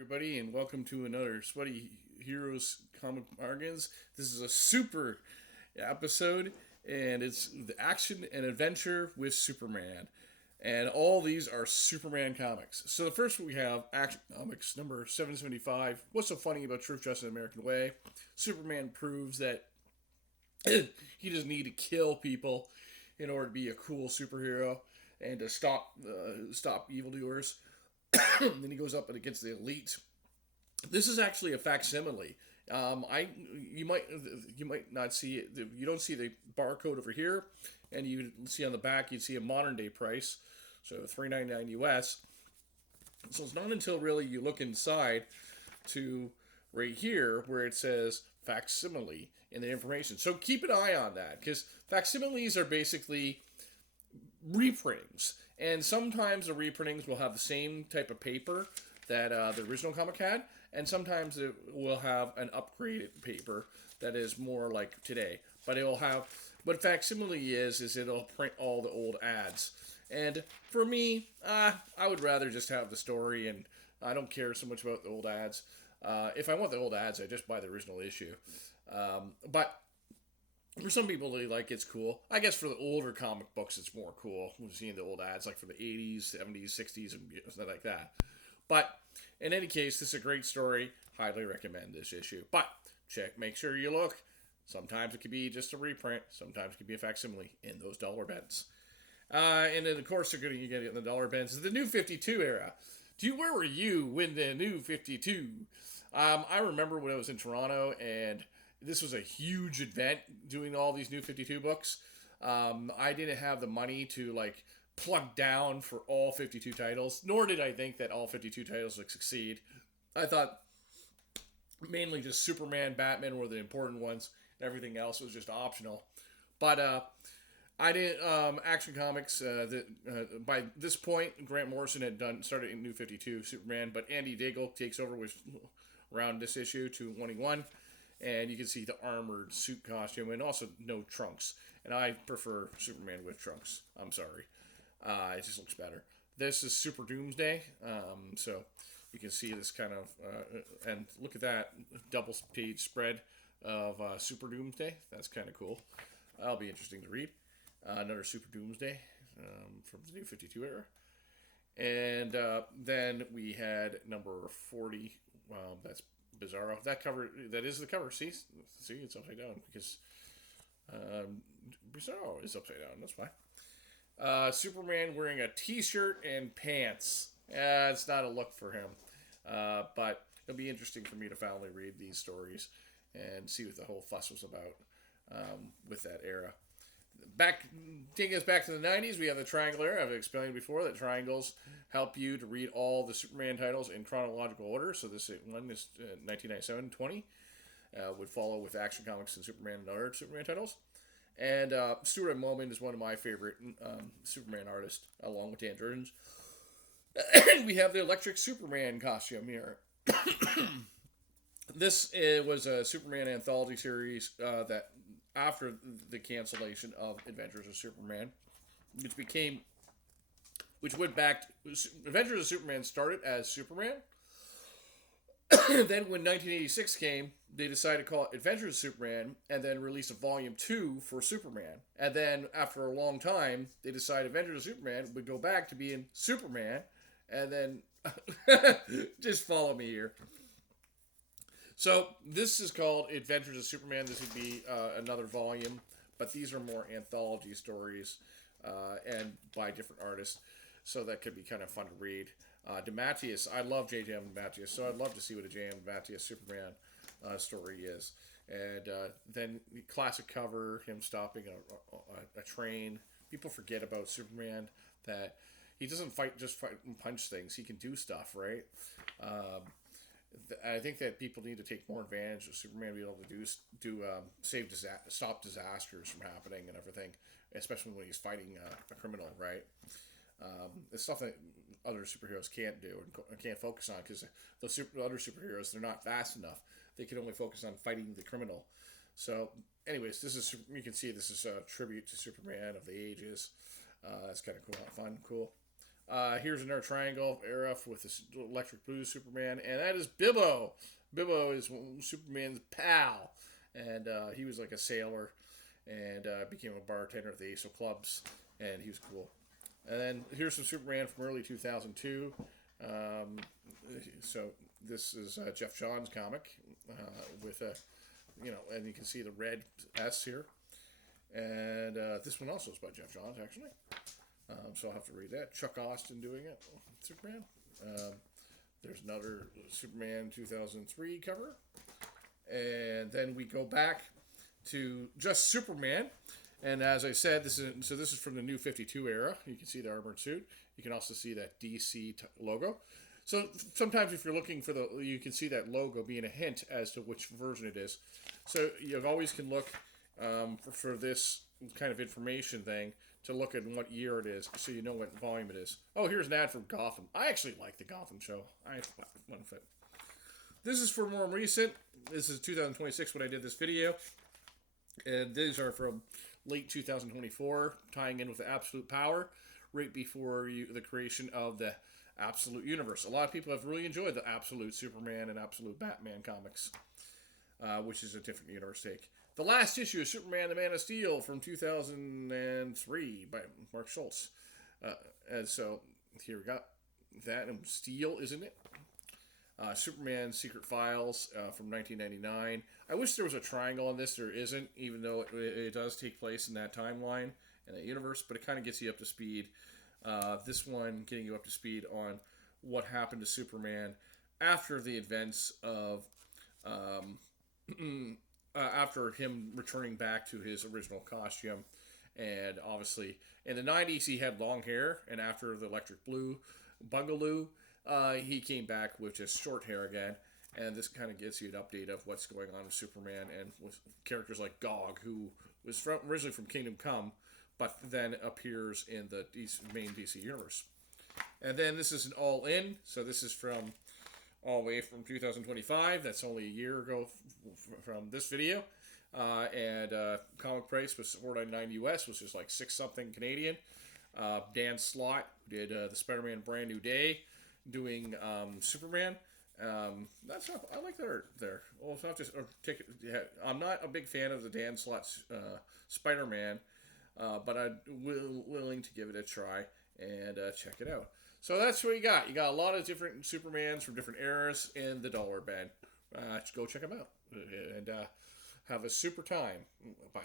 Everybody, and welcome to another Sweaty Heroes Comic Bargains. This is a super episode, and it's the action and adventure with Superman. And all these are Superman comics. So the first one we have Action Comics number 775. What's so funny about Truth, Justice, and American Way? Superman proves that he doesn't need to kill people in order to be a cool superhero and to stop evildoers. Then he goes up and against the elite. This is actually a facsimile. I you might not see it. You don't see the barcode over here, and you see on the back you'd see a modern day price, so $3.99 US. So it's not until really you look inside to right here where it says facsimile in the information. So keep an eye on that because facsimiles are basically reprintings, and sometimes the reprintings will have the same type of paper that the original comic had, and sometimes it will have an upgraded paper that is more like today. But it will have what facsimile is it'll print all the old ads. And for me, I would rather just have the story, and I don't care so much about the old ads. If I want the old ads, I just buy the original issue. But for some people, they like it's cool. I guess for the older comic books, it's more cool. We've seen the old ads, like for the 80s, 70s, 60s, and stuff like that. But in any case, this is a great story. Highly recommend this issue. But make sure you look. Sometimes it could be just a reprint. Sometimes it could be a facsimile in those dollar bins. And then, of course, you're going to get it in the dollar bins. The New 52 era. Where were you when the New 52? I remember when I was in Toronto, and this was a huge event doing all these New 52 books. I didn't have the money to plug down for all 52 titles, nor did I think that all 52 titles would succeed. I thought mainly just Superman, Batman were the important ones. Everything else was just optional. But I did Action Comics. By this point, Grant Morrison had started in New 52 Superman, but Andy Diggle takes over with around this issue to 21. And you can see the armored suit costume and also no trunks. And I prefer Superman with trunks. I'm sorry. It just looks better. This is Super Doomsday. So you can see this kind of, and look at that double page spread of Super Doomsday. That's kind of cool. That'll be interesting to read. Another Super Doomsday from the New 52 era. And then we had number 40. That's Bizarro. That is the cover. See, it's upside down because Bizarro is upside down. That's fine. Superman wearing a t-shirt and pants. It's not a look for him, but it'll be interesting for me to finally read these stories and see what the whole fuss was about with that era. Taking us back to the 90s, we have the Triangle era. I've explained before that triangles help you to read all the Superman titles in chronological order. So this one is 1997, 20. Would follow with Action Comics and Superman and other Superman titles. And Stuart Moman is one of my favorite Superman artists, along with Dan Jurgens. And we have the Electric Superman costume here. This was a Superman anthology series that after the cancellation of Adventures of Superman, which went back. Adventures of Superman started as Superman. Then when 1986 came, they decided to call it Adventures of Superman, and then release a volume 2 for Superman. And then after a long time, they decided Adventures of Superman would go back to being Superman, and then just follow me here. So this is called Adventures of Superman. This would be another volume, but these are more anthology stories and by different artists, so that could be kind of fun to read. DeMatteis, I love J.J. DeMatteis, so I'd love to see what a J.M. DeMatteis Superman story is. And then the classic cover, him stopping a train. People forget about Superman, that he doesn't fight and punch things. He can do stuff, right? I think that people need to take more advantage of Superman being able to stop disasters from happening and everything, especially when he's fighting a criminal, right? It's stuff that other superheroes can't do and can't focus on because the other superheroes, they're not fast enough. They can only focus on fighting the criminal. So, anyways, you can see this is a tribute to Superman of the ages. That's kind of cool, fun, cool. Here's another triangle era with this electric blue Superman, and that is Bibbo. Bibbo is Superman's pal, and he was like a sailor, and became a bartender at the Ace of Clubs, and he was cool. And then here's some Superman from early 2002. So this is Jeff Johns comic with a, and you can see the red S here. And this one also is by Jeff Johns, actually. So I'll have to read that. Chuck Austin doing it. Superman. There's another Superman 2003 cover. And then we go back to just Superman. And as I said, this is from the New 52 era. You can see the armored suit. You can also see that DC logo. So sometimes if you're looking for you can see that logo being a hint as to which version it is. So you always can look for this kind of information thing to look at what year it is, so you know what volume it is. Oh, here's an ad from Gotham. I actually like the Gotham show. I have fun with it. This is for more recent. This is 2026 when I did this video. And these are from late 2024, tying in with the Absolute Power, right before the creation of the Absolute Universe. A lot of people have really enjoyed the Absolute Superman and Absolute Batman comics, which is a different universe take. The last issue is Superman the Man of Steel from 2003 by Mark Schultz. And so here we got that, and Steel, isn't it? Superman Secret Files from 1999. I wish there was a triangle on this. There isn't, even though it does take place in that timeline and that universe, but it kind of gets you up to speed. This one getting you up to speed on what happened to Superman after the events of after him returning back to his original costume. And obviously in the 90s he had long hair, and after the electric blue bungalow, he came back with just short hair again. And this kind of gives you an update of what's going on with Superman, and with characters like Gog, who was originally from Kingdom Come, but then appears in the main DC universe. And then this is an all-in, so this is from all the way from 2025. That's only a year ago from this video. And comic price was $4.99 US, which is like 6 something Canadian. Dan Slott did the Spider-Man Brand New Day, doing Superman. That's not, I like their well, it's not just I'm not a big fan of the Dan Slott Spider-Man, but I'm willing to give it a try and check it out. So that's what you got. You got a lot of different Supermans from different eras in the dollar bin. Go check them out and have a super time. Bye.